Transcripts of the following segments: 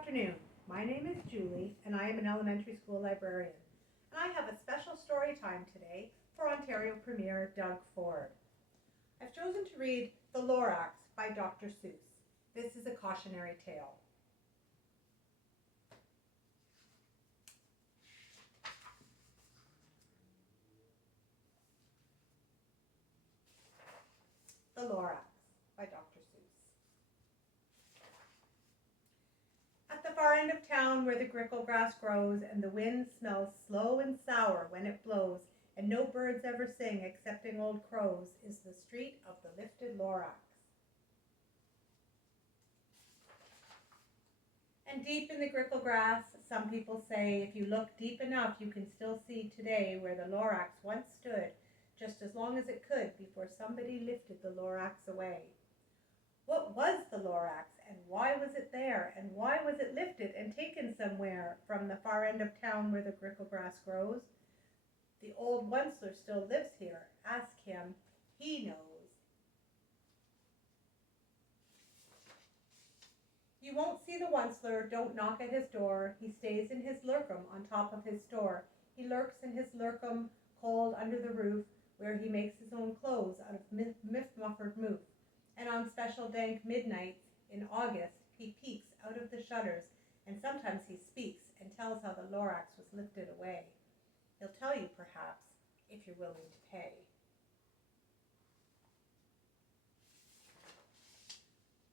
afternoon. My name is Julie, and I am an elementary school librarian. And I have a special story time today for Ontario Premier Doug Ford. I've chosen to read The Lorax by Dr. Seuss. This is a cautionary tale. The Lorax by Dr. Seuss. At the far end of town where the grickle grass grows and the wind smells slow and sour when it blows and no birds ever sing excepting old crows is the street of the lifted Lorax. And deep in the grickle grass, some people say, if you look deep enough, you can still see today where the Lorax once stood, just as long as it could before somebody lifted the Lorax away. What was the Lorax, and why was it there, and why was it lifted and taken somewhere from the far end of town where the grickle grass grows? The old Onceler still lives here. Ask him. He knows. You won't see the Onceler, don't knock at his door. He stays in his lurkum on top of his store. He lurks in his lurkum, cold under the roof, where he makes his own clothes out of miff-muffered moof. And on special dank midnights in August, he peeks out of the shutters, and sometimes he speaks and tells how the Lorax was lifted away. He'll tell you, perhaps, if you're willing to pay.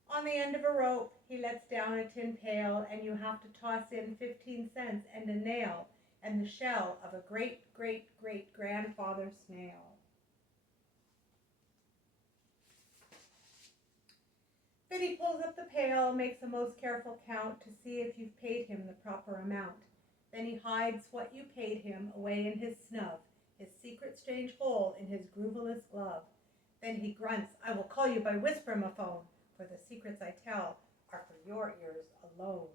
On the end of a rope, he lets down a tin pail, and you have to toss in 15 cents and a nail and the shell of a great-great-great-grandfather snail. Then he pulls up the pail, makes a most careful count to see if you've paid him the proper amount. Then he hides what you paid him away in his snub, his secret strange hole in his grooveless glove. Then he grunts, I will call you by whisper-ma-phone, for the secrets I tell are for your ears alone.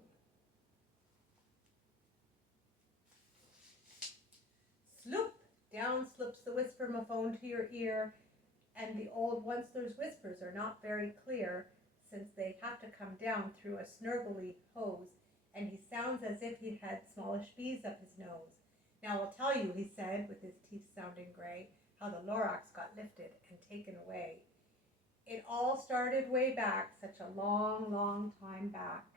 Sloop! Down slips the whisper-ma-phone to your ear, and the old Onceler's whispers are not very clear, since they have to come down through a snurgly hose, and he sounds as if he'd had smallish bees up his nose. Now I'll tell you, he said, with his teeth sounding gray, how the Lorax got lifted and taken away. It all started way back, such a long, long time back.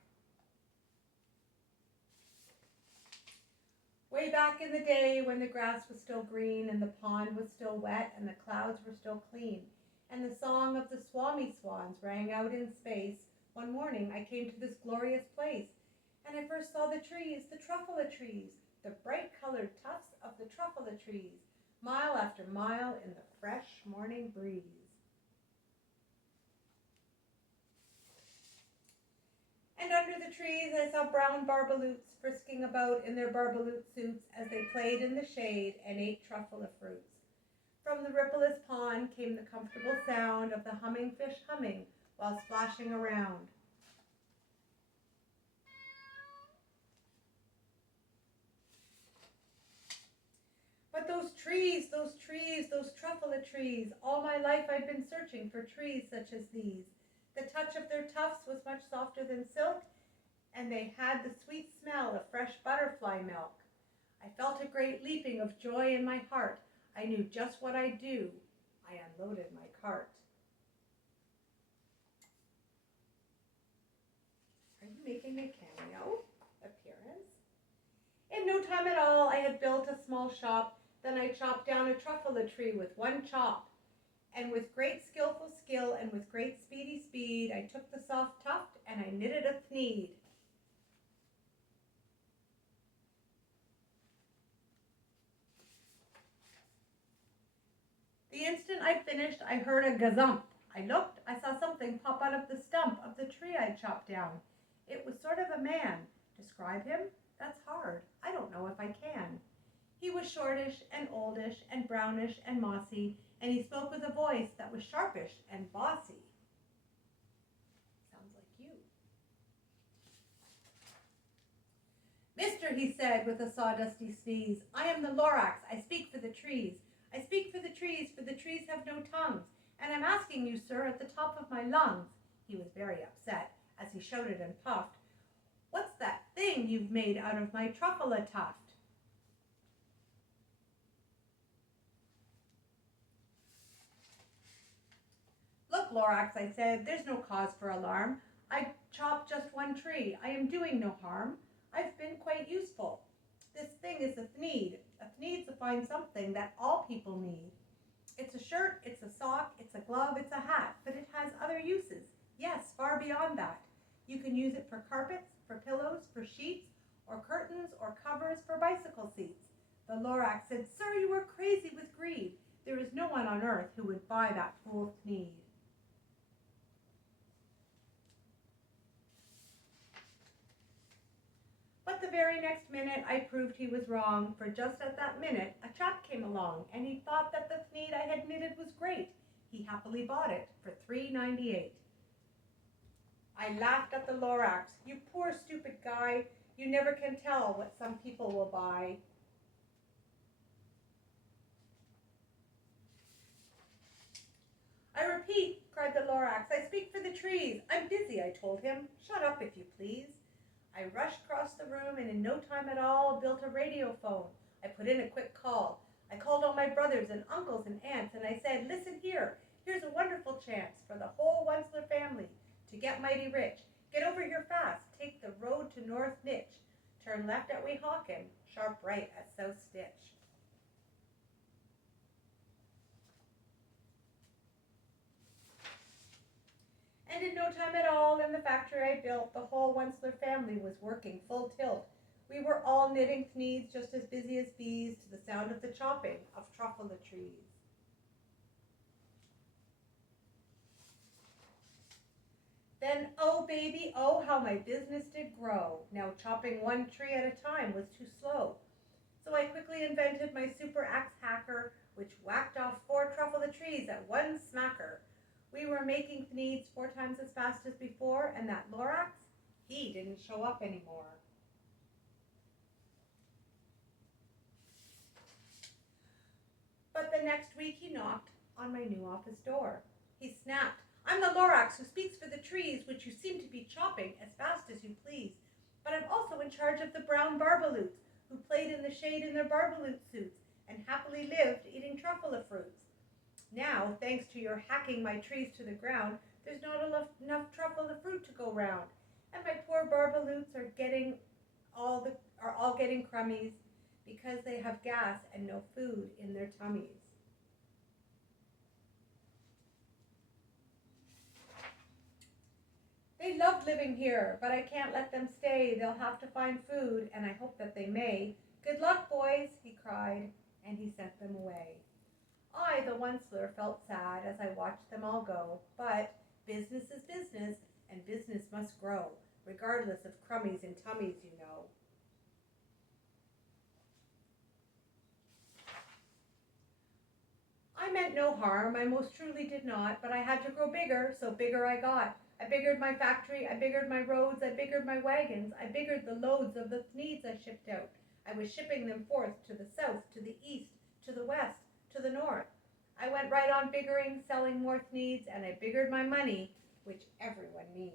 Way back in the day when the grass was still green and the pond was still wet and the clouds were still clean, and the song of the swami swans rang out in space, one morning I came to this glorious place, and I first saw the trees, the truffula trees, the bright-colored tufts of the truffula trees, mile after mile in the fresh morning breeze. And under the trees I saw brown barbaloots frisking about in their barbaloot suits as they played in the shade and ate truffula fruits. From the rippleless pond came the comfortable sound of the humming fish humming while splashing around. But those trees, those truffula trees, all my life I'd been searching for trees such as these. The touch of their tufts was much softer than silk, and they had the sweet smell of fresh butterfly milk. I felt a great leaping of joy in my heart. I knew just what I'd do. I unloaded my cart. Are you making a cameo appearance? In no time at all, I had built a small shop. Then I chopped down a truffula tree with one chop. And with great skillful skill and with great speedy speed, I took the soft tuft and I knitted a thneed. The instant I finished, I heard a gazump. I looked, I saw something pop out of the stump of the tree I chopped down. It was sort of a man. Describe him? That's hard. I don't know if I can. He was shortish and oldish and brownish and mossy, and he spoke with a voice that was sharpish and bossy. Sounds like you. Mister, he said with a sawdusty sneeze, I am the Lorax. I speak for the trees. I speak for the trees have no tongues, and I'm asking you, sir, at the top of my lungs. He was very upset as he shouted and puffed. What's that thing you've made out of my truffle tuft. Look, Lorax, I said, there's no cause for alarm. I chopped just one tree. I am doing no harm. I've been quite useful. This thing is a thneed. A thneed's to find something that all people need. It's a shirt, it's a sock, it's a glove, it's a hat, but it has other uses. Yes, far beyond that. You can use it for carpets, for pillows, for sheets, or curtains, or covers for bicycle seats. The Lorax said, Sir, you are crazy with greed. There is no one on earth who would buy that fool thneed. But the very next minute I proved he was wrong, for just at that minute a chap came along, and he thought that the thneed I had knitted was great. He happily bought it for $3.98. I laughed at the Lorax. You poor stupid guy, you never can tell what some people will buy. I repeat, cried the Lorax, I speak for the trees. I'm busy, I told him. Shut up, if you please. I rushed across the room and in no time at all built a radio phone. I put in a quick call. I called all my brothers and uncles and aunts, and I said, listen here, here's a wonderful chance for the whole Wensler family to get mighty rich. Get over here fast. Take the road to North Nitch. Turn left at Weehawken, sharp right at South Stitch. And in no time at all, in the factory I built, the whole Wensler family was working full tilt. We were all knitting thneeds just as busy as bees to the sound of the chopping of truffle trees. Then, oh baby, oh how my business did grow. Now chopping one tree at a time was too slow. So I quickly invented my super axe hacker, which whacked off 4 truffle trees at one smacker. We were making thneeds 4 times as fast as before, and that Lorax, he didn't show up anymore. But the next week he knocked on my new office door. He snapped, I'm the Lorax who speaks for the trees, which you seem to be chopping as fast as you please. But I'm also in charge of the brown barbaloots, who played in the shade in their barbaloot suits, and happily lived eating truffle fruits. Now, thanks to your hacking my trees to the ground, there's not enough truffle fruit to go round, and my poor barbaloots are all getting crummies because they have gas and no food in their tummies. They loved living here, but I can't let them stay. They'll have to find food, and I hope that they may. Good luck, boys, he cried, and he sent them away. I, the Wensler, felt sad as I watched them all go, but business is business, and business must grow, regardless of crummies and tummies, you know. I meant no harm, I most truly did not, but I had to grow bigger, so bigger I got. I biggered my factory, I biggered my roads, I biggered my wagons, I biggered the loads of the thneeds I shipped out. I was shipping them forth to the south, to the east, to the west, to the north. I went right on biggering, selling more thneeds, and I biggered my money, which everyone needs.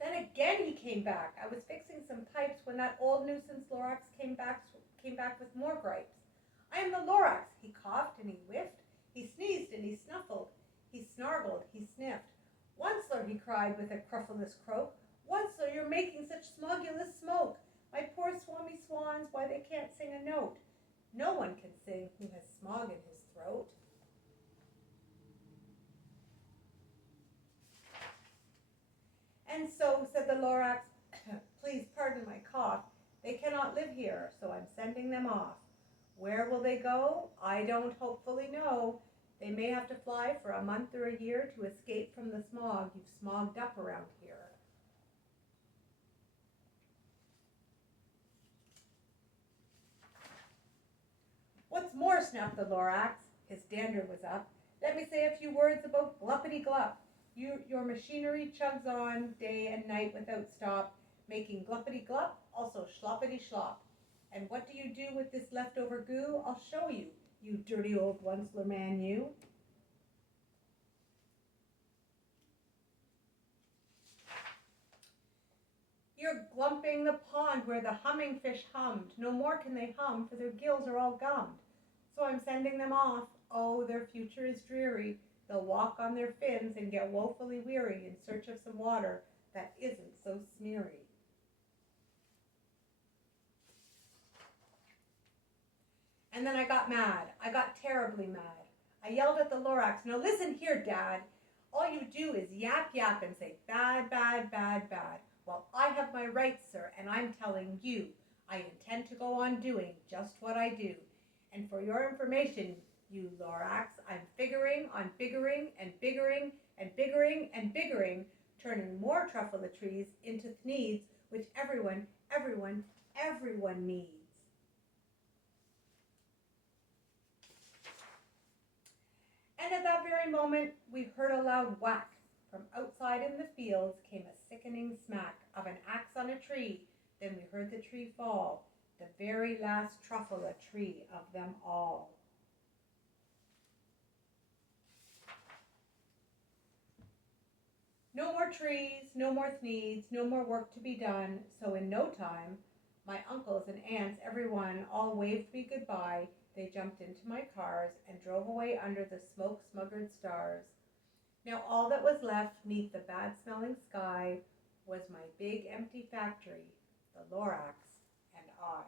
Then again he came back. I was fixing some pipes when that old nuisance Lorax came back with more gripes. I am the Lorax. He coughed and he whiffed. He sneezed and he snuffled. He snarled. He sniffed. Wensler, he cried with a cruffulous croak. Wensler, you're making such smogulous smoke. My poor swami swans, why they can't sing a note. No one can sing who has smog in his throat. And so, said the Lorax, please pardon my cough, they cannot live here, so I'm sending them off. Where will they go? I don't hopefully know. They may have to fly for a month or a year to escape from the smog you've smogged up around here. What's more, snapped the Lorax, his dander was up, let me say a few words about gluppity-glup. Your machinery chugs on day and night without stop, making gluppity-glup, also schloppity-schlop. And what do you do with this leftover goo? I'll show you, you dirty old Wensler man, you. bumping the pond where the humming fish hummed. No more can they hum, for their gills are all gummed. So I'm sending them off. Oh, their future is dreary. They'll walk on their fins and get woefully weary in search of some water that isn't so smeary. And then I got mad. I got terribly mad. I yelled at the Lorax, "Now listen here, Dad. All you do is yap, yap, and say bad, bad, bad, bad. Well, I have my rights, sir, and I'm telling you, I intend to go on doing just what I do. And for your information, you Lorax, I'm figuring on biggering and biggering and biggering and biggering, turning more truffle trees into needs, which everyone needs." And at that very moment, we heard a loud whack. From outside in the fields came a sickening smack of an axe on a tree. Then we heard the tree fall, the very last truffle tree of them all. No more trees, no more needs, no more work to be done. So in no time, my uncles and aunts, everyone, all waved me goodbye. They jumped into my cars and drove away under the smoke-smuggered stars. Now all that was left neath the bad-smelling sky was my big empty factory, the Lorax, and I.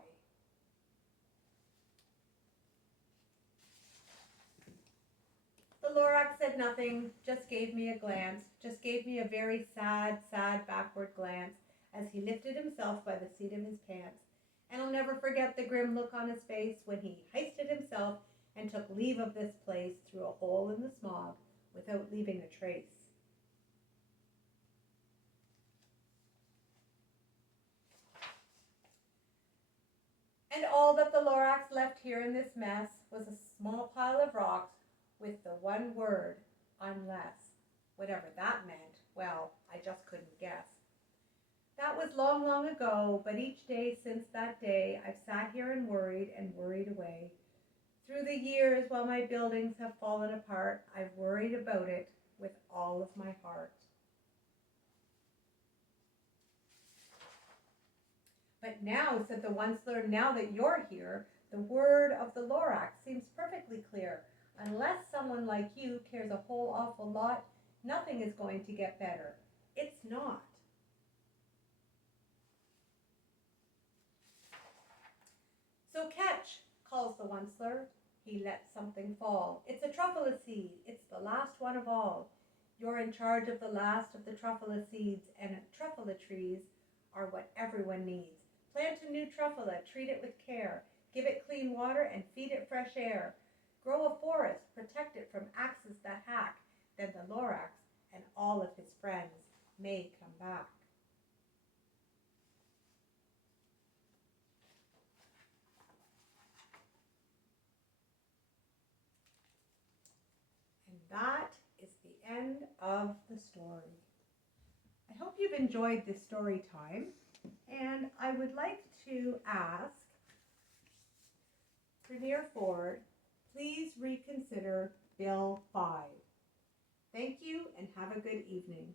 The Lorax said nothing, just gave me a glance, just gave me a very sad, sad backward glance as he lifted himself by the seat of his pants. And I'll never forget the grim look on his face when he hoisted himself and took leave of this place through a hole in the smog without leaving a trace. And all that the Lorax left here in this mess was a small pile of rocks with the one word, unless. Whatever that meant, well, I just couldn't guess. That was long, long ago, but each day since that day, I've sat here and worried away. Through the years, while my buildings have fallen apart, I've worried about it with all of my heart. But now, said the Onceler, now that you're here, the word of the Lorax seems perfectly clear. Unless someone like you cares a whole awful lot, nothing is going to get better. It's not. So catch, calls the Onceler. He lets something fall. It's a truffle seed. It's the last one of all. You're in charge of the last of the truffle seeds, and truffle trees are what everyone needs. Plant a new truffle, treat it with care. Give it clean water and feed it fresh air. Grow a forest, protect it from axes that hack. Then the Lorax and all of his friends may come back. And that is the end of the story. I hope you've enjoyed this story time, and I would like to ask Premier Ford, please reconsider Bill 5. Thank you and have a good evening.